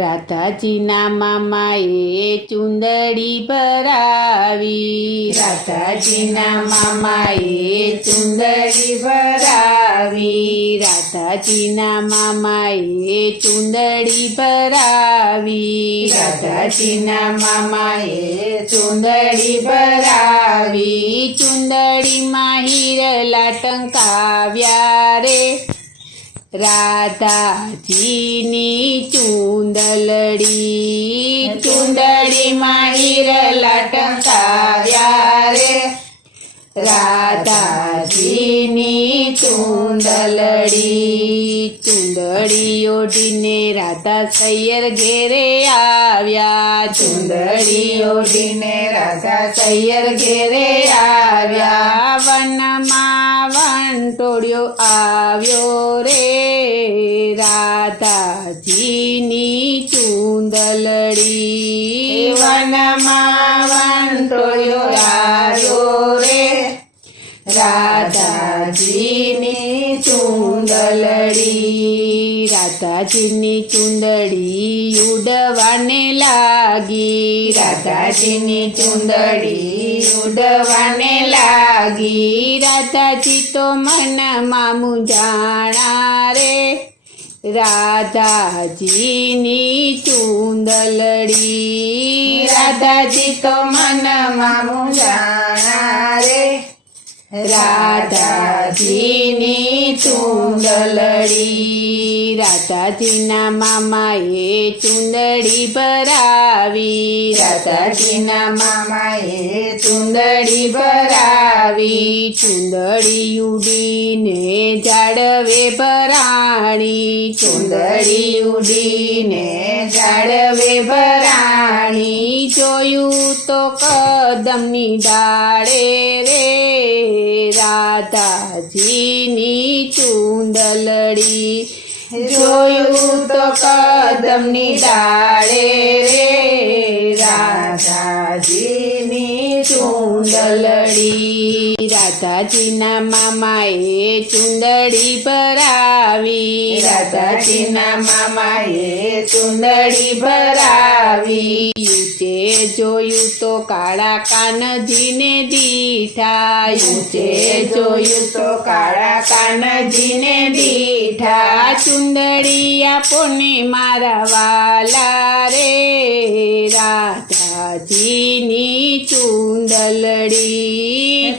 રાધાજીના મામાએ ચુંદડી ભરાવી, રાધાજીના મામાએ ચુંદડી ભરાવી, રાધાજીના મામાએ ચુંદડી ભરાવી, રાધાજીના મામાએ ચુંદડી ભરાવી, ચુંદડીમાં હીરલા ટંકાવ્યા રે, રાધાજીની ચુંદલડી, ચુંદડીમાં હીરલા ટંકાવ્યા રે, રાધાજીની ચુંદલડી, ચુંદડી ઓઢીને રાધા સૈયર ઘેરે આવ્યા, ચુંદડી ઓઢીને રાધા સૈયર ઘેરે આવ્યા, વનમાં વંટોળ્યો આવ્યો રે, રાધાજીની ચુંદલડી, વનમાં વંટોળ્યો આવ્યો રે, રાધાજીની ચુંદલડી, રાધાજીની ચુંદડી ઉડવાને લાગી, રાધાજીની ચુંદડી ઉડવાને લાગી, રાધાજી તો મનમાં મૂંઝાણા રે, રાધાજીની ચુંદલડી, રાધાજી તો મનમાં મૂંઝાણા રે, રાધાજીની ચુંદલડી, રાધાજીના મામાએ ચુંદડી ભરાવી, રાધાજીના મામાએ ચુંદડી ભરાવી, ચુંદડી ઉડીને ઝાડવે ભરાણી, ચુંદડી ઉડીને ઝાડવે ભરાણી, જોયું તો કદમની ડાળે રે, રાધાજીની ચુંદલડી, જોયું તો કદમની ડાળે રે, રાધાજીની ચુંદલડી, રાધાજીના મામાએ ચુંદડી ભરાવી, રાધાજીના મામાએ ચુંદડી ભરાવી, ઊંચે જોયું તો કાળા કાનજીને દીઠા, ઊંચે જોયું તો કાળા કાનજીને દીઠા, ચુંદડી આપોને મારા વાલા રે, રાધાજીની ચુંદલડી,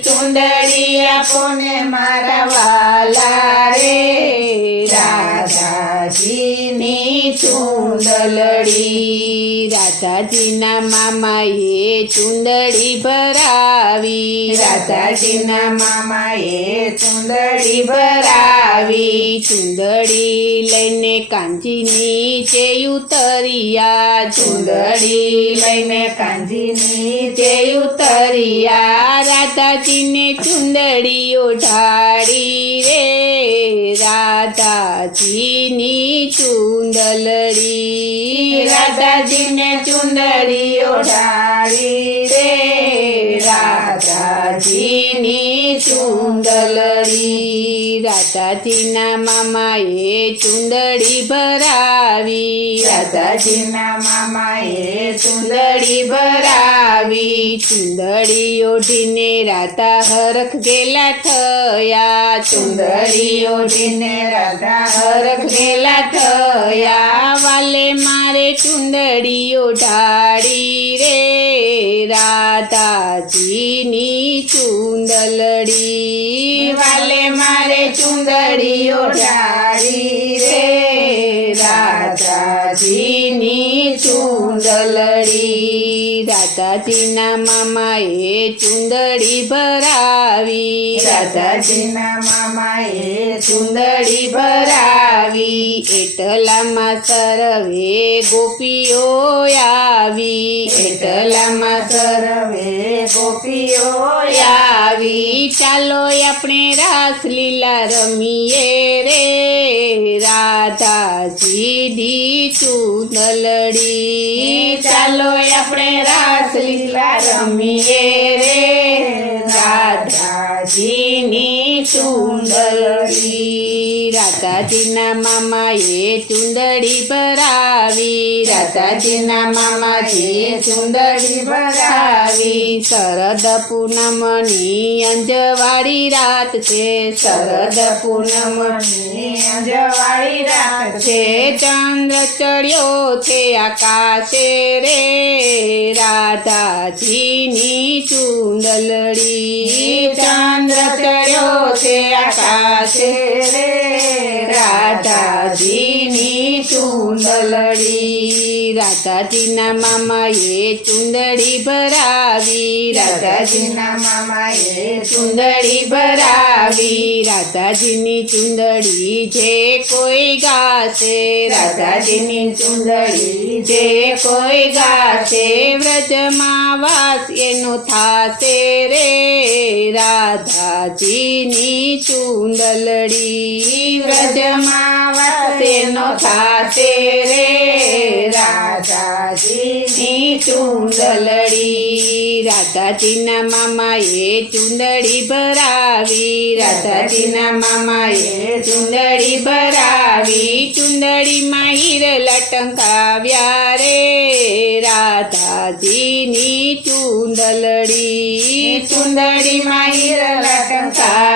ચુંદડી આપોને મારા વાલા રે, રાધાજીની ચુંદલડી, રાધાજીના મામાએ ચુંદડી ભરાવી, રાધાજીના મામાએ ચુંદડી ભરાવી, ચુંદડી લઈને કાંજી નીચે ઉતર્યા, ચુંદડી લઈને કાંજી નીચે ઉતર્યા, રાધાજીને ચુંદડી ઓઢાડી રે, રાધાજીની ચુંદલડી, રાધાજીને ચુંદડી ઓઢાડી રે, રાધાજીની ચુંદલડી, રાધાજીના મામાએ ચુંદડી ભરાવી, રાધાજીના મામાએ ચુંદડી ભરાવી, ચુંદડી ઓઢીને રાધા હરખ ગેલા થયા, ચુંદડી ઓઢીને રાધા હરખ ગેલા થયા, વાલે મારે ચુંદડી ઓઢાડી રે, રાધાજીની ચુંદલડી, વાલે મારે ચુંદડી ઓઢાડી રે, રાધાજીની ચુંદલડી, રાધાજીના મામાએ ચુંદડી ભરાવી, રાધાજીના મામાએ ચુંદડી ભરાવી, એટલામાં સર્વે ગોપીઓ આવી, એટલામાં સર્વે ગોપીઓ આવી, ચાલો આપણે રાસલીલા રમીએ રે, રાધાજીની ચુંદલડી, ચાલો આપણે રાસલીલા રમીએ રે, રાધાજીની ચુંદલડી, રાધા રાધાજીના મામાએ ચુંદડી ભરાવી રાધાજીના મામાજીએ ચુંદડી ભરાવી શરદ પૂનમની અંજવાળી રાત છે શરદ પૂનમની અંજવાળી રાત છે ચંદ્ર ચડ્યો છે આકાશે રે રાધાજીની ચુંદલડી ચંદ્ર ચડ્યો છે આકાશે રે રાધાજીની ચુંદલડી રાધાજીના મામાએ ચુંદડી ભરાવી રાધાજીના મામાએ ચુંદડી ભરાવી રાધાજીની ચુંદડી જે કોઈ ગાશે રાધાજીની ચુંદડી જે કોઈ ગાશે વ્રજમાં વાસ એનો થાશે રે રાધાજીની ચુંદલડી વ્રજમાં વાસ એનો થાશે રે રાધાજીની ચુંદલડી રાધાજીના મામાએ ચુંદડી ભરાવી રાધાજીના મામાએ ચુંદડી ભરાવી ચુંદડીમાં હીરલા ટંકાવ્યા રે રાધાજીની ચુંદલડી ચુંદડીમાં હીરલા ટંકાવ્યા